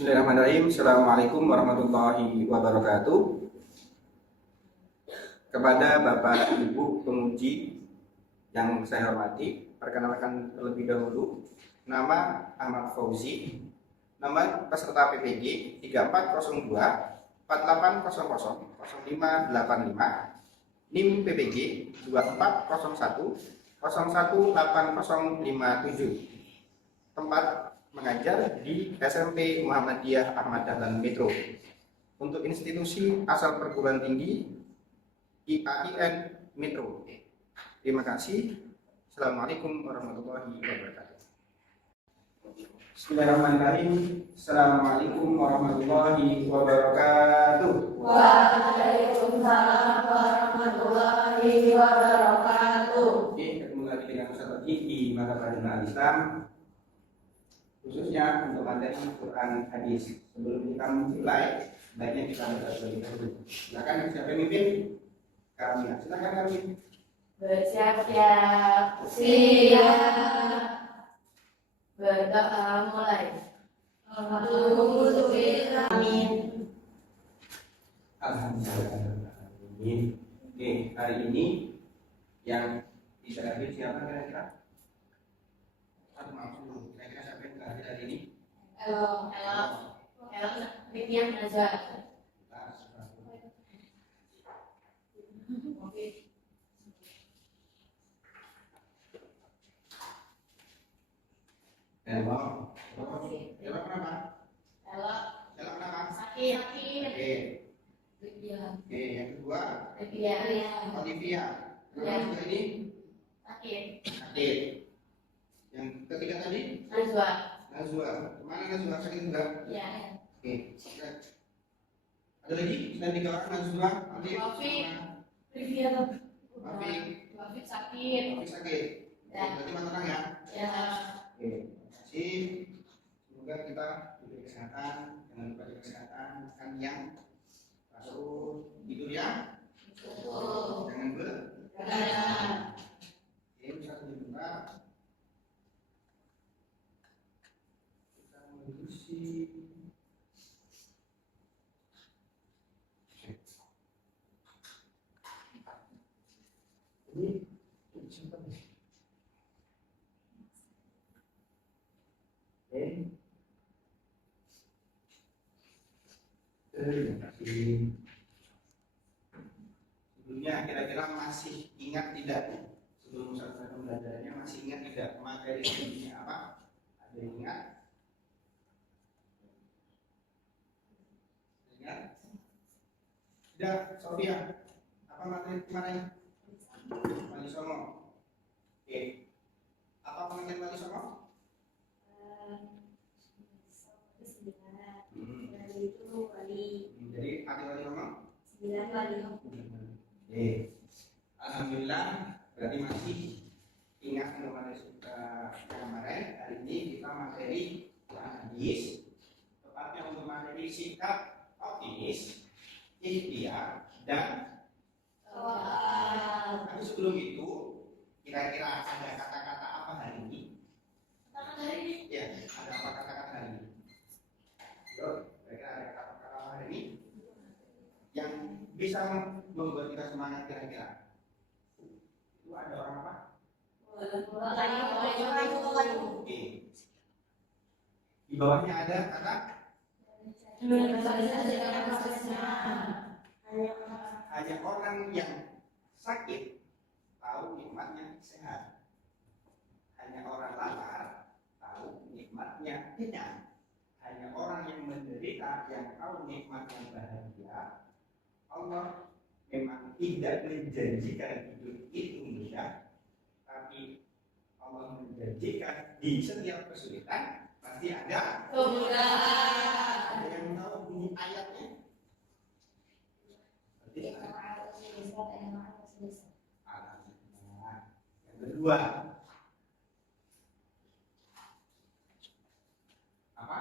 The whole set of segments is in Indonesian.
Bismillahirrahmanirrahim. Assalamualaikum warahmatullahi wabarakatuh. Kepada Bapak Ibu penguji yang saya hormati, perkenalkan terlebih dahulu, nama Ahmad Fauzi, nomor peserta PPG 3402 4800 0585, NIM PPG 2401 018057, tempat mengajar di SMP Muhammadiyah Ahmad Dahlan Metro. Untuk institusi asal perguruan tinggi IAIN Metro. Terima kasih. Assalamualaikum warahmatullahi wabarakatuh. Bismillahirrahmanirrahim. Assalamualaikum warahmatullahi wabarakatuh. Waalaikumsalam warahmatullahi wabarakatuh. Oke, ketemu lagi dengan Ustaz Lagi di mata pelajaran Islam, khususnya untuk materi Quran hadis. Sebelum kita mulai, sebaiknya kita baca terlebih dahulu. Silakan siapa yang mimpin? Kami. Silakan kami. Bersiap-siap, siap. Berdoa mulai. Amin. Alhamdulillah. Oke, hari ini yang bisa hadir siapa kira-kira? Satu maaf dulu. Kira-kira siapa yang hadir hari ini? Halo. Vivian Nazar. Halo. Halo kenapa? Halo. Halo kenapa? Sakit. Oke. Oke, yang kedua Vivian. Olivia. Kenapa juga ini? Sakit. Sakit. Yang ketiga tadi? Nazwa. Nazwa. Kemana Nazwa? Sakit juga? Ya. Oke. Ada lagi? Selain tiga orang, Nazwa, Alif, Taufik. sama Vivian. Taufik. Taufik sakit. Taufik sakit. Oke, berarti empat orang ya? Ya. Oke, terima kasih. Semoga kita diberi kesehatan, jangan lupa jaga kesehatan, makan yang teratur, tidur ya, jangan begadang. Oke, bisa dibuka. Kita mulai diskusi. Ini simpan di sini. Oke. Terima kasih. Sebelumnya kira-kira masih ingat tidak? Sebelum saya pembelajarannya masih ingat tidak materi sebelumnya apa? Ada yang ingat? Ingat? Tidak, Sofia. Apa materi kemarin? Wali Songo. Oke. Apa pengertian Wali Songo? Jadi arti Wali Songo? Oke. Alhamdulillah, berarti masih ingat untuk materi kemarin. Hari ini kita materi hadis, tepatnya untuk materi sikap optimis, ikhtiar, dan tapi sebelum itu, kira-kira ada kata-kata apa hari ini? Ya, ada apa kata-kata hari ini? Yuk, kira-kira ada kata-kata apa hari ini yang bisa membuat kita semangat kira-kira? Itu ada orang apa? Oke. Di bawahnya ada kata? Hanya orang yang sakit tahu nikmatnya sehat. Hanya orang lapar tahu nikmatnya kenyang. Hanya orang yang menderita yang tahu nikmatnya bahagia. Allah memang tidak menjanjikan hidup itu mudah, tapi Allah menjanjikan di setiap kesulitan pasti ada kemudahan. Ada yang tahu bunyi ayatnya? Yang kedua apa?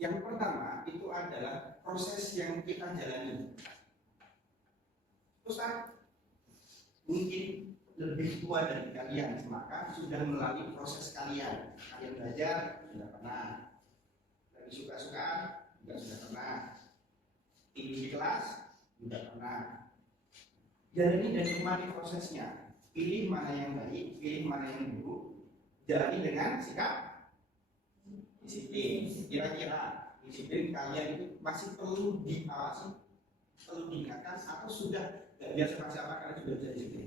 Yang pertama itu adalah proses yang kita jalani. Ustaz, mungkin lebih tua dari kalian, maka sudah melalui proses kalian. Kalian belajar sudah pernah, lagi suka-sukaan juga sudah pernah, tinggi di kelas juga pernah. Jalani dan nikmati prosesnya. Pilih mana yang baik, pilih mana yang buruk. Jalani dengan sikap disiplin. Kira-kira disiplin kalian itu masih perlu diawasi, perlu diingatkan, atau sudah tidak biasa apa kalian sudah bisa disiplin?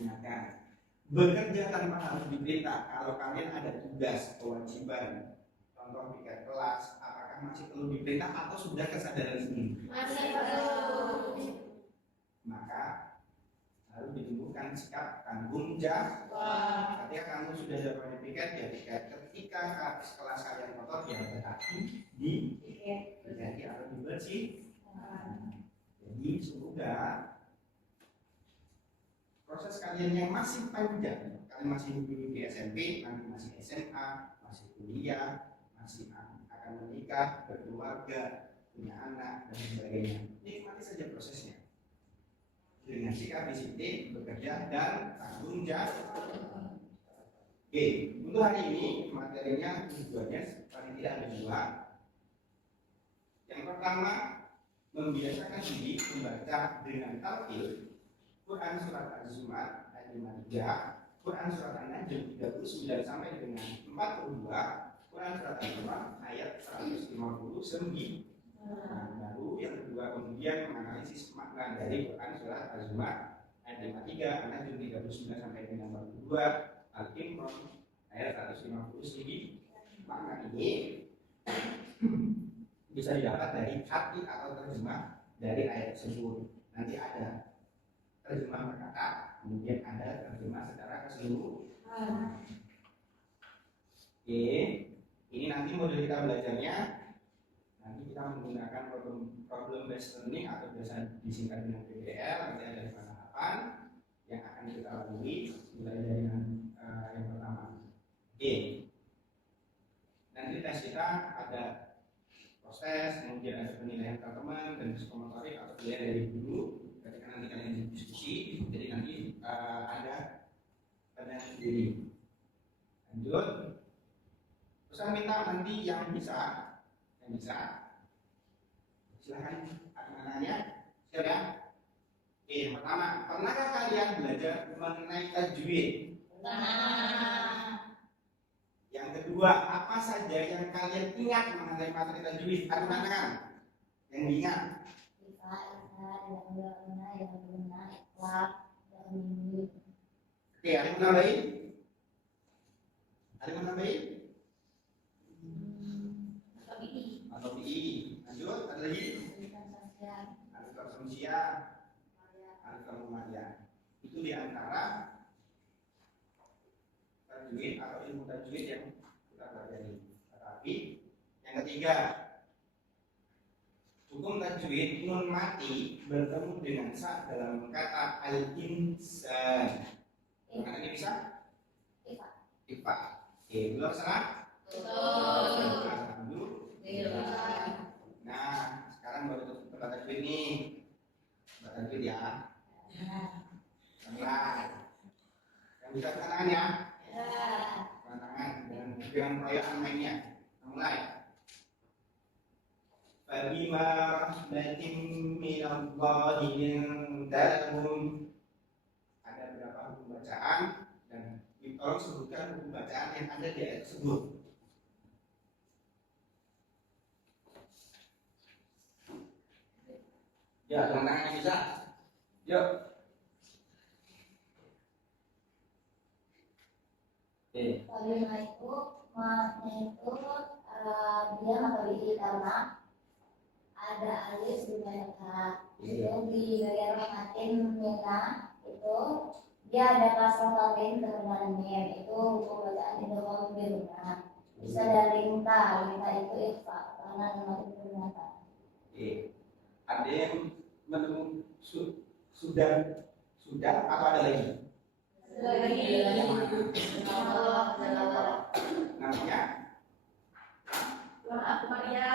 Ingatkan. Bekerja tanpa harus diperintah. Kalau kalian ada tugas, kewajiban, contoh piket kelas, apakah masih perlu diperintah atau sudah kesadaran sendiri? Masih perlu. Maka harus ditumbuhkan sikap tanggung jawab. Ketika kamu sudah dapat piket, ya piket. Ketika kelas kalian kotor, ya berarti di piket harus dibersih. Jadi semoga proses kalian yang masih panjang, kalian masih duduk di SMP, nanti masih SMA, masih kuliah, masih akan menikah, berkeluarga, punya anak dan sebagainya. Nikmati saja prosesnya dengan sikap disiplin, bekerja dan tanggung jawab. Oke, untuk hari ini materinya tujuannya paling tidak ada dua. Yang pertama, membiasakan diri membaca dengan talqin Quran surat Az-Zumar ayat 53, Quran surat An-Najm 39 sampai dengan 42, Quran surat Al-Imran ayat 159. Baru yang kedua kemudian menganalisis makna dari Quran surat Az-Zumar ayat 53, An-Najm 39 sampai dengan 42, Al-Imran ayat 159. Makna ini bisa didapat dari arti atau terjemah dari ayat tersebut. Nanti ada terjemah berkata, kemudian ada terjemah secara keseluruhan. Oke, ini nanti model kita belajarnya. Nanti kita menggunakan problem based learning atau biasa disingkat dengan PBL. Nanti ada 5 tahapan yang akan kita lalui mulai dari yang pertama. Oke, nanti tes kita ada proses, kemudian ada penilaian teman dan psikomotorik atau penilaian dari guru. Ketika nanti kalian diskusi, jadi nanti ada pertanyaan sendiri. Lanjut, terus minta nanti yang bisa silahkan nanya. Siap ya? Oke, yang pertama, pernahkah kalian belajar mengenai tajwid? Yang kedua, apa saja yang kalian ingat mengenai materi tajwid? Angkat tangan. Yang diingat. Oke, ada yang menambahin? Ada yang menambahin? Atau BI. Lanjut, ada lagi? Alif lam samsiah, alif lam mumayyah. Itu diantara tajwid atau ilmu tajwid yang kita pelajari. Tetapi yang ketiga, hukum tajwid nun mati bertemu dengan sa dalam kata al-insan. Mana ini bisa? Ifa. Oke, belum salah? Nah, sekarang baru tempat tajwid nih. Tempat tajwid ya. Yang bisa tangan ya? Tangan dengan proyekan mainnya. Mulai. Fabima rahmatin minallahi lintahum. Ada berapa hukum bacaan dan tolong sebutkan hukum bacaan yang ada di ayat tersebut. Ya, teman-teman yang bisa. Yuk. Oke. Kalimat itu makna itu dia mengkali karena ada alif di banyak itu di bagian rahmatin mina itu dia ada kasroh lain dengan mim itu hukum bacaan itu kalau dirubah bisa dari linta itu ikhfa karena nama itu ternyata. Oke. Ada yang menemu sudah apa ada lagi? Namanya? Maria.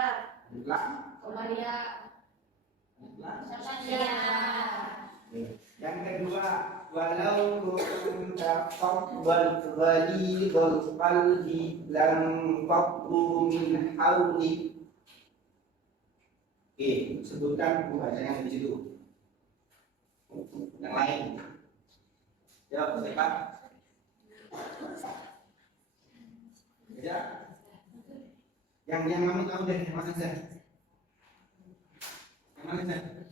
Bilang? Maria. Yang kedua, walau kunta fadhal ghalidhal qalbi lam faddu min hawli. Oke, sebutkan buku bacaan di situ. Yang lain. Jawab siapa? Ya. Yang kamu tahu dari mana saja? Yang mana saja?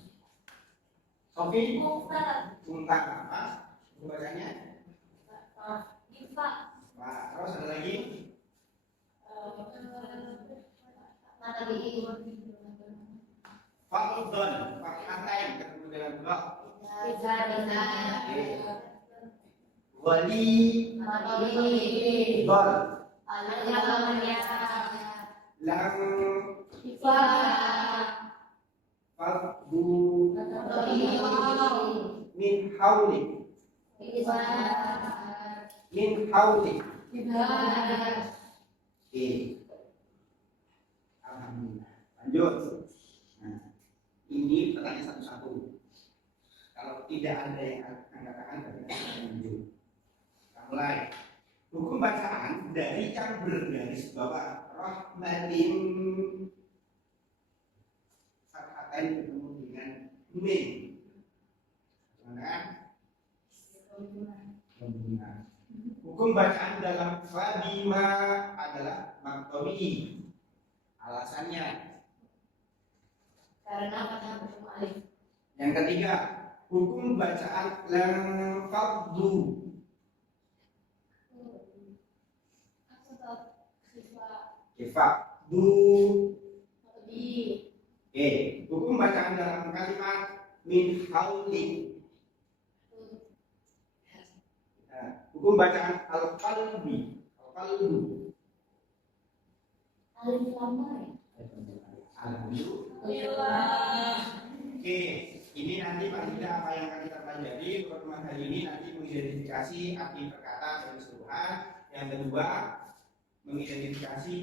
Sofi? Unta apa? Buku bacaannya? Wah, terus ada lagi? Fadhal, pakai antain ketemu dengan blok. Wali Dol Lam Faddu Min hawli Min hawli. Oke, alhamdulillah. Lanjut. Nah, ini pertanyaan satu-satu. Kalau tidak ada yang angkat-angkat, berarti kita lanjut. Mulai. Hukum bacaan dari yang bergaris bawah rahmatin fathatain bertemu dengan min. Mana? Hukum bacaan dalam fabima adalah maktawi. Alasannya karena kata bertemu alif. Yang ketiga, hukum bacaan lam faddu. Faddu. Oke, hukum bacaan dalam kalimat min hauli. Hukum bacaan al-qalbi. Al-qalbu. Alif lam ya. Alhamdulillah. Oke, ini nanti paling tidak apa yang akan kita pelajari pertemuan hari ini nanti mengidentifikasi arti perkata dan keseluruhan. Yang kedua, mengidentifikasi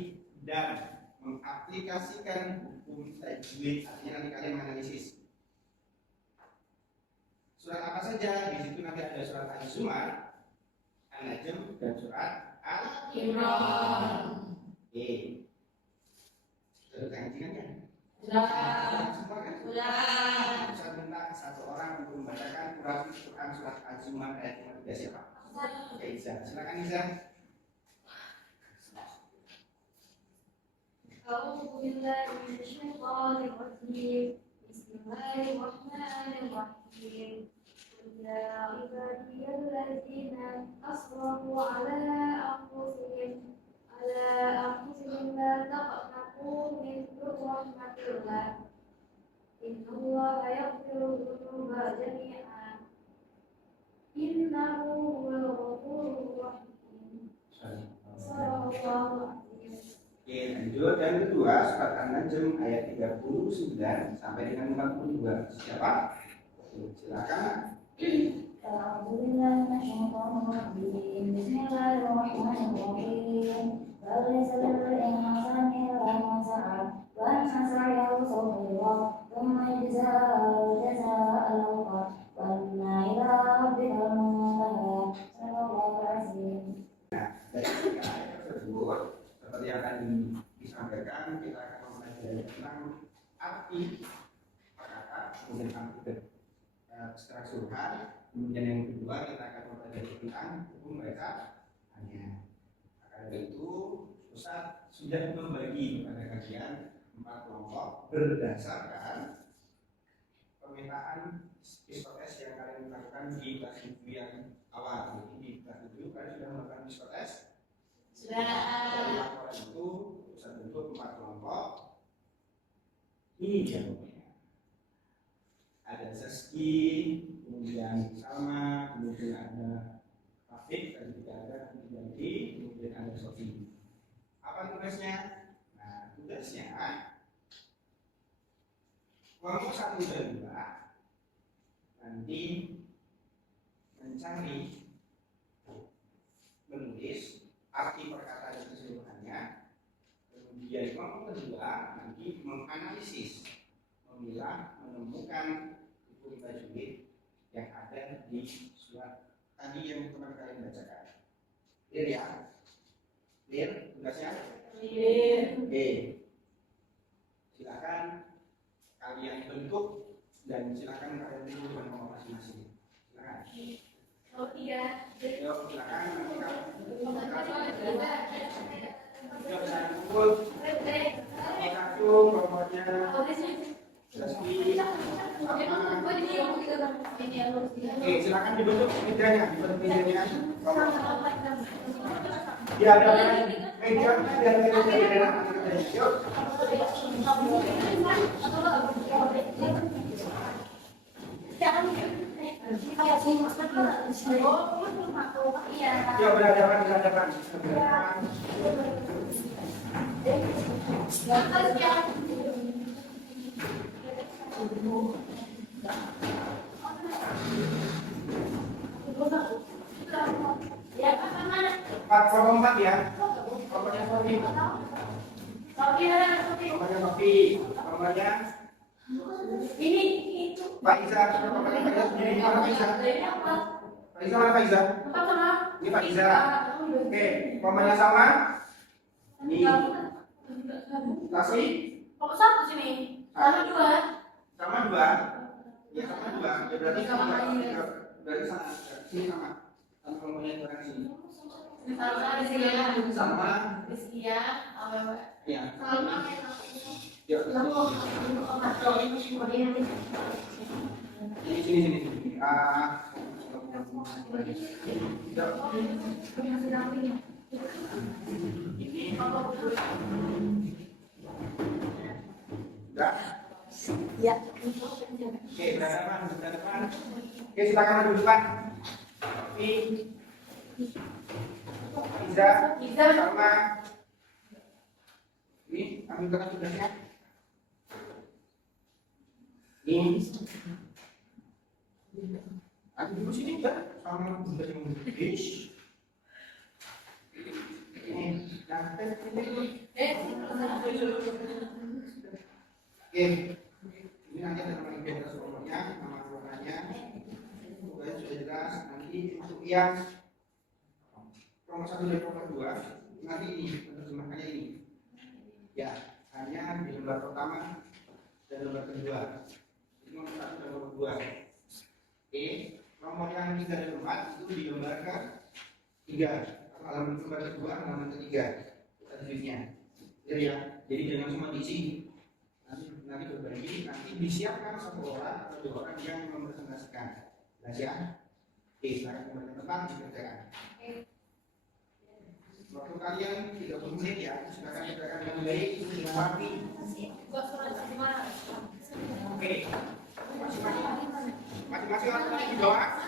dan mengaplikasikan hukum tajwid. Artinya nanti kalian menganalisis surat apa saja. Di situ nanti ada surat Al-Zumar, An-Najm, dan surat Al-Imran. Oke. Sudah ngajikan kan? Sudah. Semua kan? Sudah. Saya minta satu orang untuk membacakan Quran surat Al-Zumar ayat 15 siapa? Oke, Iza. Silakan Iza. أعوذ بالله من الشيطان الرجيم بسم الله الرحمن الرحيم قل يا عبادي الذين أسرفوا على أنفسهم لا تقنطوا من رحمة الله إن الله يغفر الذنوب جميعا إنه هو الغفور الرحيم صدق الله العظيم. Oke, lanjut. Yang kedua, surat An-Najm ayat 39 sampai dengan 42. Siapa? Silakan. Alhamdulillah, bismillahirrahmanirrahim. Walaysa lil insani illa ma sa'a, wa anna sa'yahu sawfa yura, thumma yujzahu jazaa'al awfa, wa inna ila rabbikal muntaha. Sallallahu alaihi. Nah, dari ayat tersebut seperti yang akan disampaikan, kita akan mempelajari tentang arti perkata, kemudian arti keseluruhan, kemudian yang kedua kita akan mempelajari tentang hukum bacaannya. Maka dari itu, Ustaz sudah membagi kepada kalian 4 kelompok berdasarkan permintaan psikotes yang kalian lakukan di kelas minggu yang awal. Jadi di kelas minggu kalian sudah melakukan psikotes. Sudah. Dari laporan itu Ustaz bentuk 4 kelompok. Ini jawabannya. Ada Zaski, kemudian Salma, kemudian ada Rafiq, dan juga ada Jadi, kemudian ada Sofi. Apa tugasnya? Nah, tugasnya kelompok 1 dan 2 nanti mencari, menulis arti perkataan keseluruhannya. Kemudian kelompok kedua nanti menganalisis, memilah, menemukan tadi yang pernah kalian bacakan. Clear ya? Clear tugasnya? Clear. Oke. Silakan kalian bentuk dan silakan kalian tulis dengan nomor masing-masing. Silakan. Oh iya. Yuk, silakan. Yuk, bisa kumpul. Satu, nomornya. Oke, silakan dibentuk mejanya, dibentuk mejanya. Ya, ada meja biar meja. Yuk. Ya, berhadapan. Empat ya. Nomornya Sofi. Nomornya Sofi. Nomornya Ini Pak Iza. Nomornya Pak Iza sendiri. Mana Pak Iza? Pak Iza mana Pak Iza? Ini Pak Iza. Oke, nomornya sama. Ini. Lasmi. satu sini. Sama dua. Sama dua. Ya sama dua. Ya berarti sama. Berarti sama. Sini sama. Sama nomornya itu orang sini. Sama di sini ya. Sama. Di sini ya. Ya. Sama. Ya. Sini. Ini. Sudah? Ya. Oke, berhadapan. Oke, silakan maju depan. Iza, sama. Ini, ambil kertas tugasnya. Ini. Aku dulu sini enggak sama bunda yang English. Ini, yang Oke, ini nanti ada nama identitas nomornya, nama warnanya, pokoknya sudah jelas. Nanti untuk yang nomor 1 dan nomor 2, nanti ini terjemahkannya ini. Ya, hanya di lembar pertama dan lembar kedua. Ini nomor 1 dan nomor 2. Oke, nomor yang 3 dan 4 itu di lembar ke-3. Halaman lembar kedua, halaman ketiga. Statistiknya. Ya, jadi jangan cuma diisi. Nanti berbagi, nanti disiapkan satu orang atau 2 orang yang merepresentasikan. Jelas ya? Oke, silakan kembali ke tempat dikerjakan. Waktu kalian 30 menit ya, silakan kerjakan dengan baik, dengan rapi. Oke, masing-masing orang di bawah.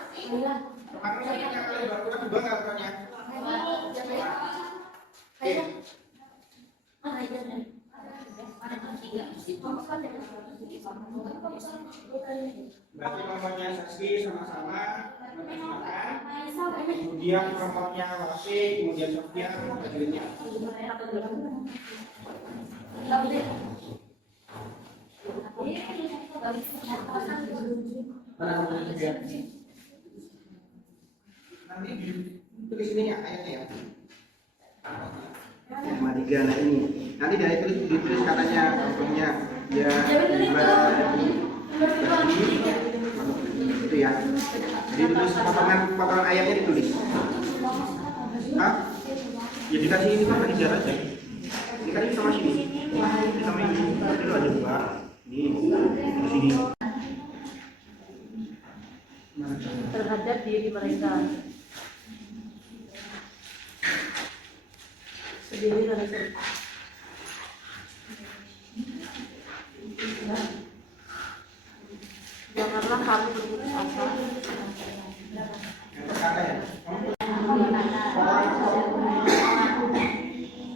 Kemarin saya yang kalian baru di bawah aturannya. Oke. Berarti nomornya Saski sama-sama menerjemahkan. Kemudian nomornya Wafi, kemudian Sofia, hadirnya. Mana nomornya Sofia? Nanti ditulis ini ya, ayatnya ya. Nomor 3 nah ini. Nanti dari ditulis katanya contohnya ya itu ya. Jadi tulis potongan ayatnya ditulis. Hah? Ya dikasih ini kan kejar aja. Dikasih sama sini. Sama ini. Itu ada 2. Ini di sini. Terhadap diri mereka sendiri dan janganlah kamu berputus asa.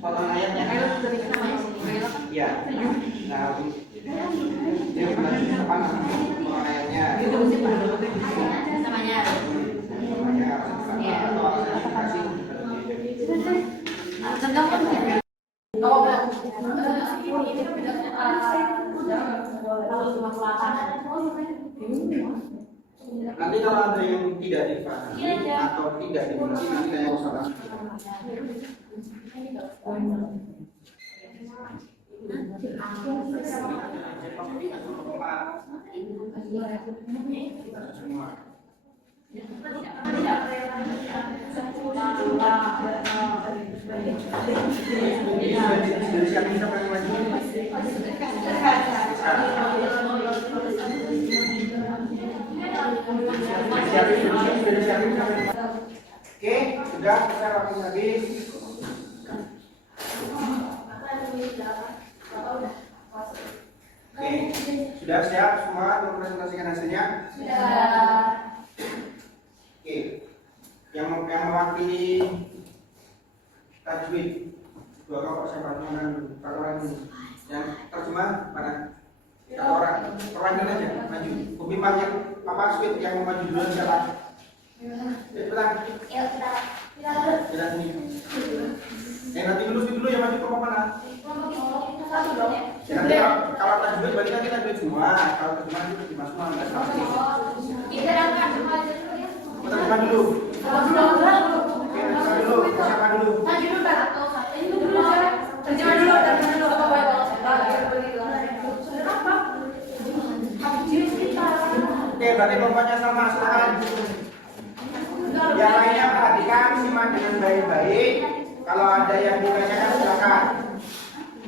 Potongan ayatnya. Ya. Nah, dia benar depan potongan ayatnya. Namanya. Nanti kalau ada yang tidak dipahami atau tidak dimengerti nanti saya salah. Oke, sudah selesai waktunya habis. Oke, sudah siap semua untuk presentasikan hasilnya? Sudah. Oke, yang mewakili tajwid dua kelompok siapa mana dulu? Satu orang ini. Yang terjemah mana? Satu orang. Orang ini aja maju. Pemimpin yang apa sweet yang mau maju duluan siapa? Cepetan. Ya, kita. Jalan ini. Nanti dulu ya maju kelompok mana? Satu dong. Ya, nanti kalau tajwid berarti kan kita tajwid semua. Kalau terjemah itu terjemah semua enggak salah. Kita angkat semua aja dulu ya. Terjemah dulu. Oke, terjemah dulu. Siapa dulu? Terjemah dulu. Oke, berarti kelompoknya sama, silakan. Yang lainnya perhatikan, simak dengan baik-baik. Kalau ada yang dibacakan silakan.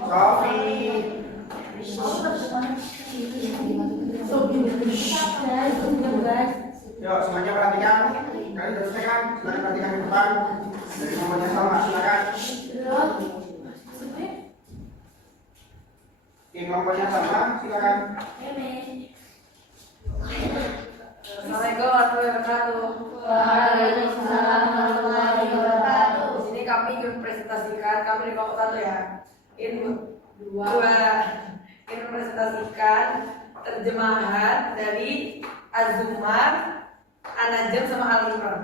Sofi. Yuk, semuanya perhatikan. Kalian sudah selesai kan? Silakan perhatikan ke depan. Dari kelompoknya sama, silakan. Oke, kelompoknya sama, silakan. Assalamualaikum warahmatullahi wabarakatuh. Waalaikumsalam warahmatullahi wabarakatuh. Di sini kami ingin presentasikan, kami di kelompok 1 ya. Ini presentasikan terjemahan dari Az-Zumar, An-Najm sama Al-Imran.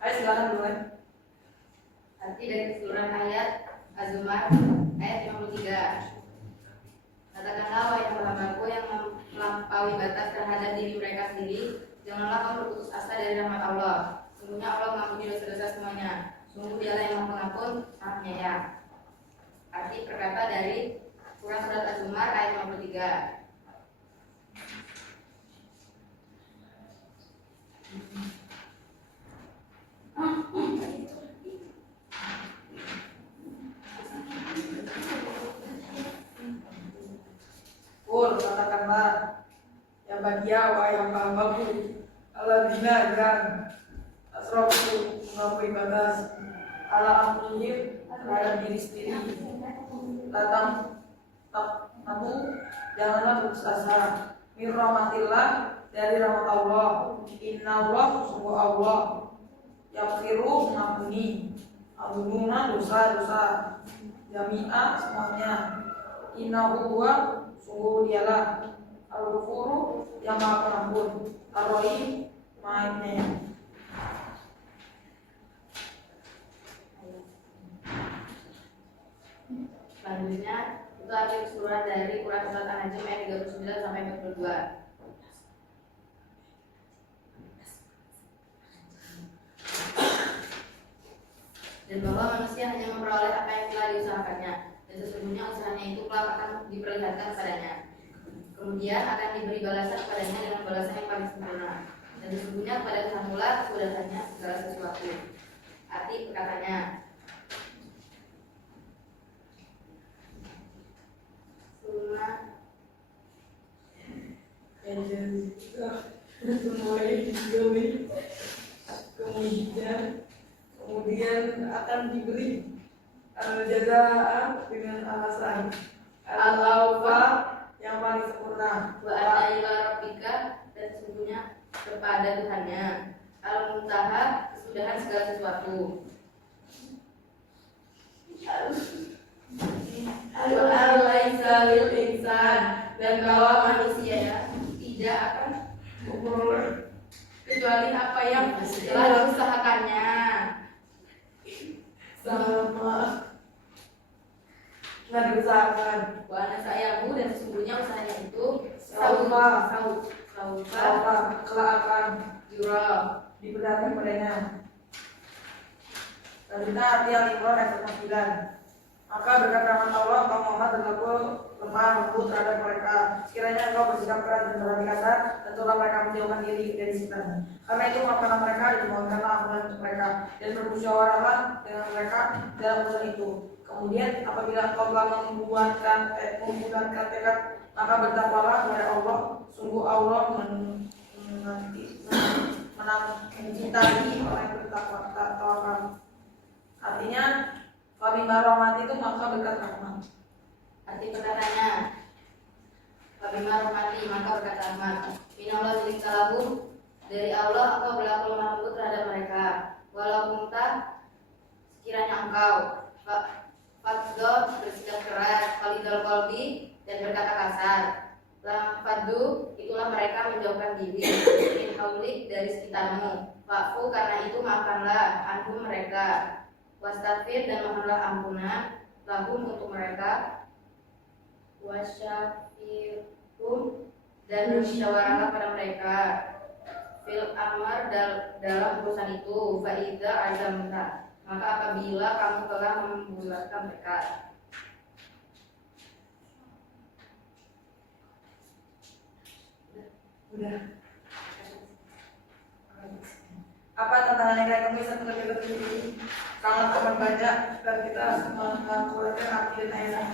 Ayo silakan duluan. Arti dari keseluruhan ayat Az-Zumar ayat 53. Katakanlah wahai hamba-hambaku yang melampaui batas terhadap diri mereka sendiri, janganlah kamu berputus asa dari rahmat Allah. Sungguhnya Allah mengampuni dosa-dosa semuanya. Sungguh Dialah yang Maha Pengampun, Maha Penyayang. Arti perkata dari surat Az-Zumar ayat 53. Katakanlah ya bagia wahai hamba-hambaku alladzina yang asrafu melampaui batas ala amrihim terhadap diri sendiri. Kamu janganlah putus asa min rahmatillah, dari rahmat Allah. Innallah, sungguh Allah yaghfiru, mengampuni al-dzununa, dosa-dosa jami'a, semuanya. Innahu huwa, sungguh Dialah al-Ghafuru, yang Maha Pengampun, Ar-Rahim, Maha Penyayang. Selanjutnya itu arti keseluruhan dari Quran surat An-Najm ayat 39 sampai 42. Dan bahwa manusia hanya memperoleh apa yang telah diusahakannya, dan sesungguhnya usahanya itu kelak akan diperlihatkan kepadanya. Kemudian akan diberi balasan kepadanya dengan balasan yang paling sempurna. Dan sesungguhnya kepada Tuhan pula kesudahannya segala sesuatu. Arti perkataannya, kemudian akan diberi jazaa dengan alasan al-awfa, yang paling sempurna. wa anna ila rabbika, dan sesungguhnya kepada Tuhannya al-muntaha, kesudahan segala sesuatu. Al-laisa lil insan, Dan bahwa manusia tidak akan memperoleh kecuali apa yang telah diusahakannya. sama nggak diusahakan. Wa anna sa'yahu, dan sesungguhnya usahanya itu Saufa Saufa kelak akan Yura diperlihatkan padanya. Selanjutnya arti Al-Imran ayat 9. Maka berkat rahmat Allah, engkau Muhammad berlaku lemah lembut terhadap mereka. Sekiranya engkau bersikap keras dan berhati kasar, tentulah mereka menjauhkan diri dari setan. Karena itu maafkanlah mereka dan dimohonkanlah ampunan untuk mereka, dan bermusyawarahlah dengan mereka dalam urusan itu. Kemudian apabila engkau telah membulatkan tekad, maka bertakwalah kepada Allah. Sungguh Allah mencintai orang yang bertakwa. Artinya Fabima rahmat itu maka berkat rahmat. Arti perkataannya Fabima rahmati maka berkat rahmat. Minallah jilik talabum dari Allah engkau berlaku lemah lembut terhadap mereka. Walau muntah sekiranya engkau Fadzol bersikap keras, Falidol kolbi dan berkata kasar. Lam fadu itulah mereka menjauhkan diri min haulik dari sekitarmu. Fa'fu karena itu maafkanlah anhum mereka. Wastafir dan mohonlah ampunan lahum untuk mereka. Wasyafirhum dan bermusyawarahlah pada mereka fil amar dalam urusan itu. Fa'idza azamta maka apabila kamu telah membulatkan tekad. Udah. Apa tantangan yang kalian temui saat mengerjakan ini? Sangat amat banyak dan kita menguatkan arti dan ayat.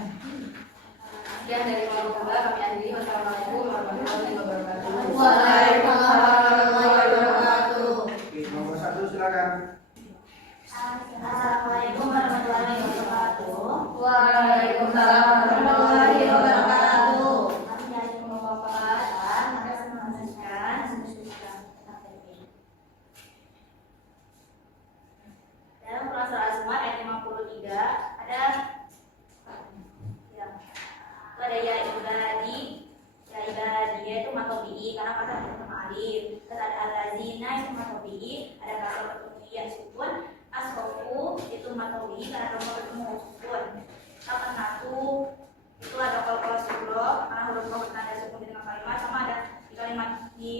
Sekian dari Maulana kami akhiri. Wassalamualaikum warahmatullahi wabarakatuh. Waalaikumsalam warahmatullahi wabarakatuh. Oke, nomor 1 silakan. Assalamualaikum warahmatullahi wabarakatuh. Waalaikumsalam warahmatullahi wabarakatuh. Kami dari Pembahasan akan menjelaskan sesuatu dalam Quran surah Az-Zumar ayat 53 ada ya ibadi itu matobi'i karena kata pertama alif. Terus ada al-lazina itu matobi'i, ada kata bertemu ya sukun. Asrofu itu matobi'i karena kata bertemu sukun. Kapanatu itu ada kalau surah karena huruf kau bertanda sukun di tengah kalimat. Sama ada di kalimat di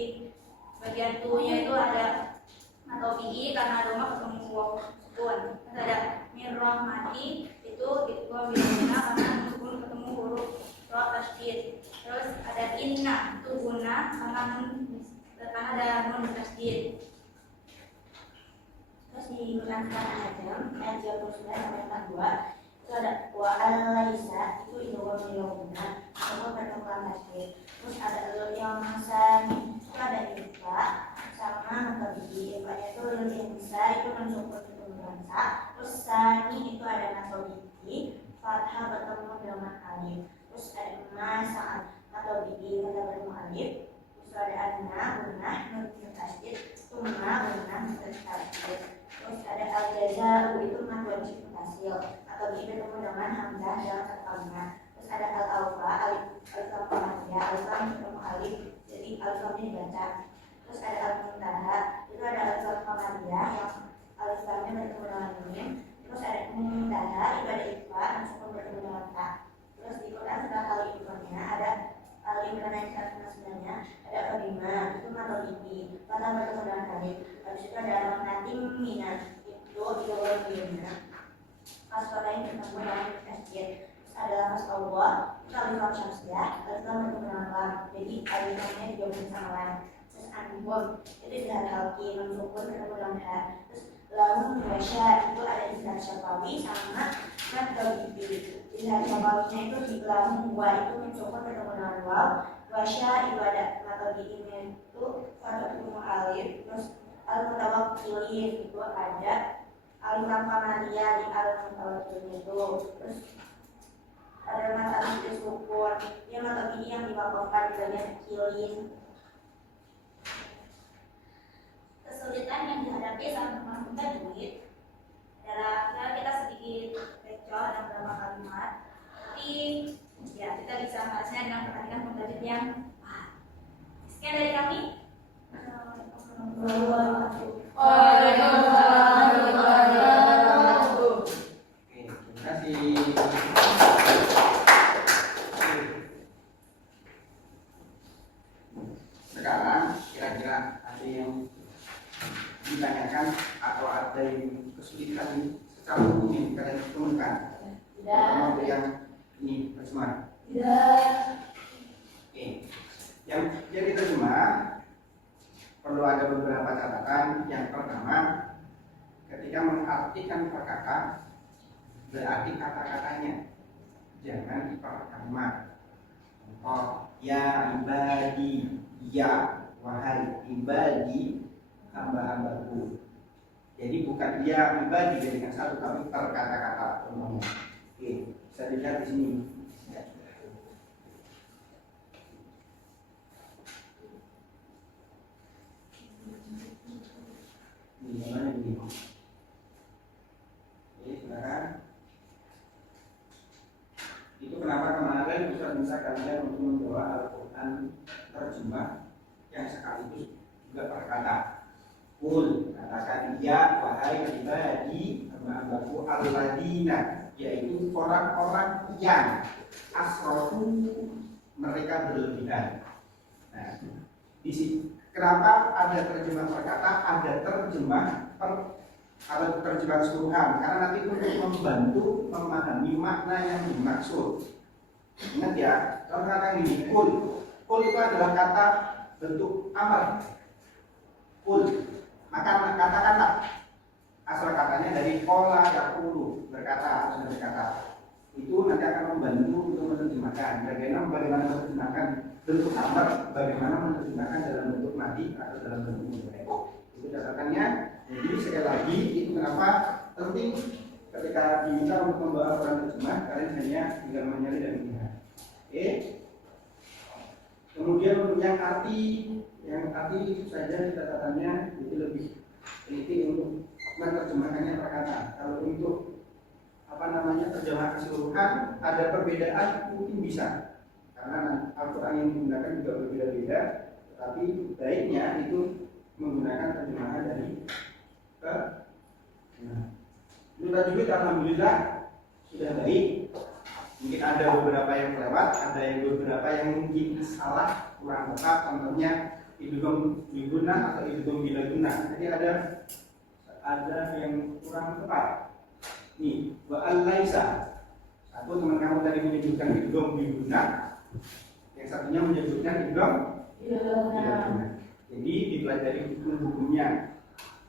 bagian tunya itu ada matobi'i karena doma bertemu sukun. Terus ada mirrahmati itu bila karena sukun ketemu huruf roh tasydid. Terus ada inna itu guna karena ada nun tasydid. Terus di Quran Al-An'am ayat 39 sampai 42 itu ada wa al-laisa itu beliau guna atau berkata tasydid. Terus ada yang masani itu ada ifa sama matobi. Ifanya itu yang besar itu mensyukur bangsa. Terus sani itu ada nasabiti fathah bertemu dengan alif. Terus ada emas saat atau bidi kata bertemu alif. Terus ada adna gunah nun tasydid tumma gunah tasydid. Terus ada al-jaza itu mat wajib mutasil atau bidi bertemu dengan hamzah dalam satu kalimat. Terus ada al-awfa alif al-qamariyah alif bertemu alif jadi alif dibaca. Terus ada al-muntaha itu ada alif qamariyah yang alif lamnya bertemu dengan mim. Terus ada muntaha itu ada ikhfa langsung bertemu dengan ta. Terus di Quran sudah kali ikhfanya ada alif karena sebenarnya ada kalima itu matoliki pada bertemu dengan alif. Habis itu ada manatim mina itu di bawah mina. Pas lain bertemu dengan tasydid. Terus ada lafaz Allah itu alif lam syamsiyah alif lam bertemu dengan lam. Jadi alifnya digabung sama lam. Terus anbom itu sudah kalki mensukun bertemu dengan ha. Terus lalu wasya itu ada izhar syafawi sama matoliki. Izhar syafawinya itu di lamu wa itu mensukun bertemu dengan waw. Wasya itu ada matoliki itu bertemu alif. Terus al-mutawakkilin itu ada alif lam qamariyah di al-mutawakkilin itu. Terus ada matoliki sukun dia matoliki yang diwakafkan di bagian kilin. Kesulitan yang dihadapi saat memasukkan duit adalah kita sedikit recor dan beberapa kalimat, tapi ya kita bisa bahasnya dengan perhatikan pembelajaran yang paham. Sekian dari kami. Waalaikumsalam warahmatullahi wabarakatuh. Oke, terima kasih. Yang diterjemah perlu ada beberapa catatan. Yang pertama, ketika mengartikan perkata, berarti kata-katanya jangan diperkama. Contoh, ya ibadi, ya wahai ibadi hamba-hambaku. Jadi bukan ya ibadi dengan satu, tapi per kata-kata. Oke, bisa dilihat di sini. Ini namanya begini. Oke, silakan. Itu kenapa kemarin Ustaz minta kalian untuk membawa Al-Quran terjemah yang sekaligus juga perkata. Kul, katakan ya wahai ibadi hamba-hambaku alladzina, yaitu orang-orang yang asrofu, mereka berlebihan. Nah, di sini kenapa ada terjemah perkata, ada terjemah keseluruhan? Karena nanti untuk membantu memahami makna yang dimaksud. Ingat ya, kalau kata ini kul itu adalah kata bentuk amar. Kul, maka katakanlah. Asal katanya dari kola yakulu, berkata atau berkata. Itu nanti akan membantu untuk menerjemahkan. Bagaimana menerjemahkan bentuk amar, bagaimana menerjemahkan dalam bentuk mati atau dalam bentuk mudhari. Itu catatannya. Jadi sekali lagi, itu kenapa penting ketika diminta untuk membawa Al-Quran terjemah, kalian hanya tinggal menyalin dan melihat. Oke. Kemudian untuk yang arti itu saja catatannya itu lebih teliti untuk menerjemahkannya perkata. Kalau untuk terjemahan keseluruhan ada perbedaan mungkin bisa, karena Al-Quran yang digunakan juga berbeda-beda, tetapi baiknya itu menggunakan terjemahan dari Ibnu Tajwid. Alhamdulillah sudah baik. Mungkin ada beberapa yang kelewat, ada yang beberapa yang mungkin salah, kurang tepat. Contohnya idgham bi gunnah atau idgham bila gunnah. Jadi ada yang kurang tepat. Nih, wa al-laisa. Satu teman kamu tadi menyebutkan idgham bi gunnah, yang satunya menyebutkan idgham bila gunnah. Jadi dipelajari hukum-hukumnya.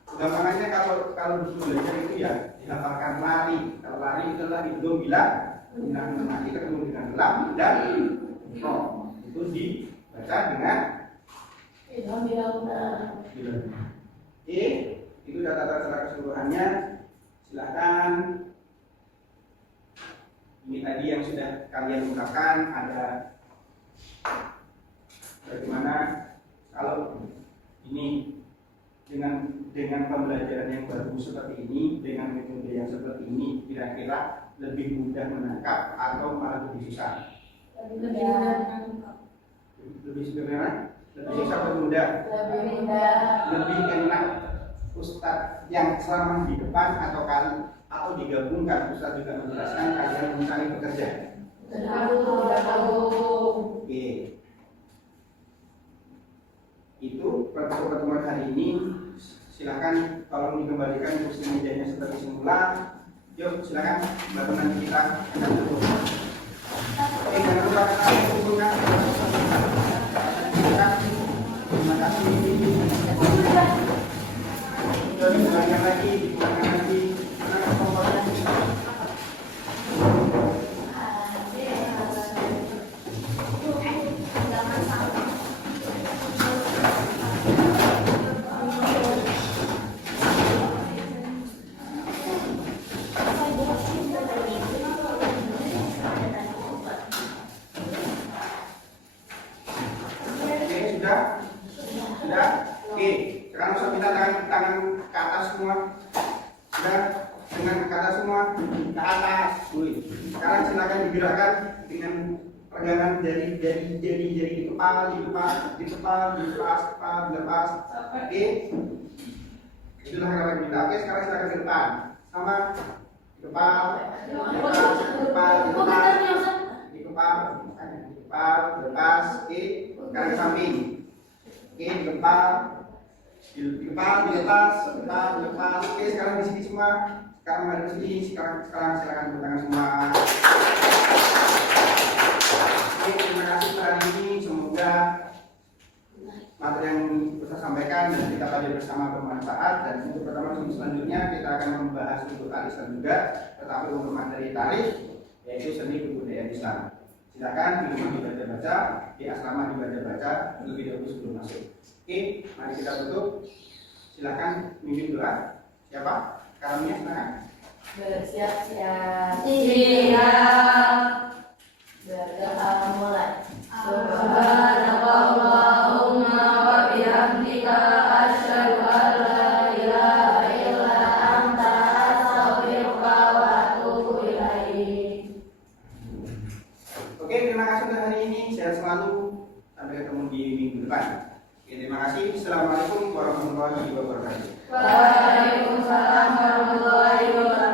Gampangannya kalau disuruh belajar itu ya dihafalkan lari. Kalau lari itu adalah idgham bila gunnah, nanti ketemu dengan lam dan ro. Itu dibaca dengan idgham bila gunnah. Itu data secara keseluruhannya. Silakan. Ini tadi yang sudah kalian ungkapkan, ada bagaimana kalau ini dengan pembelajaran yang bagus seperti ini, dengan metode yang seperti ini, kira-kira lebih mudah menangkap atau malah lebih susah? Lebih sederhana, lebih susah atau mudah? Lebih enak Ustadz yang selama di depan atau digabungkan, Ustadz juga menjelaskan kalian saling bekerja. Oke. Itu pertemuan hari ini. Silakan tolong dikembalikan kursi mejanya seperti semula. Yuk silakan, baru nanti kita akan dulu. Jangan lupa kumpulkan. Terima kasih. Diberikan lagi. Mana kompornya? Sudah? Oke. Sekarang usah minta tangan ke atas semua. Sudah? Dengan ke atas semua. Ke atas. Sekarang silakan digerakkan dengan pegangan jari di kepala, dilepas. Oke. Itulah cara kita. Oke, sekarang silakan ke depan. Sama di kepala, lepas. Oke. Sekarang ke samping. Oke, dilepas. Oke, sekarang di sini semua. Sekarang ada di sini. Sekarang silakan bertangan semua. Oke, terima kasih hari ini. Semoga materi yang kita sampaikan dan kita kaji bersama bermanfaat. Dan untuk pertemuan selanjutnya kita akan membahas untuk arisan juga, tetapi untuk materi tarikh yaitu seni kebudayaan Islam. Silakan di rumah dibaca-baca, di asrama dibaca-baca terlebih dahulu sebelum masuk. Oke, mari kita tutup. Silakan mimpin doa. Siapa? Karamnya silakan. Bersiap-siap. Siap. Berdoa mulai. Subhanakallahumma wa bihamdika asyhadu an la ilaha illa anta astaghfiruka wa atubu ilaik. Oke, terima kasih untuk hari ini. Sehat selalu. Sampai ketemu di minggu depan. Oke, terima kasih. Assalamualaikum warahmatullahi wabarakatuh. Waalaikumsalam warahmatullahi wabarakatuh.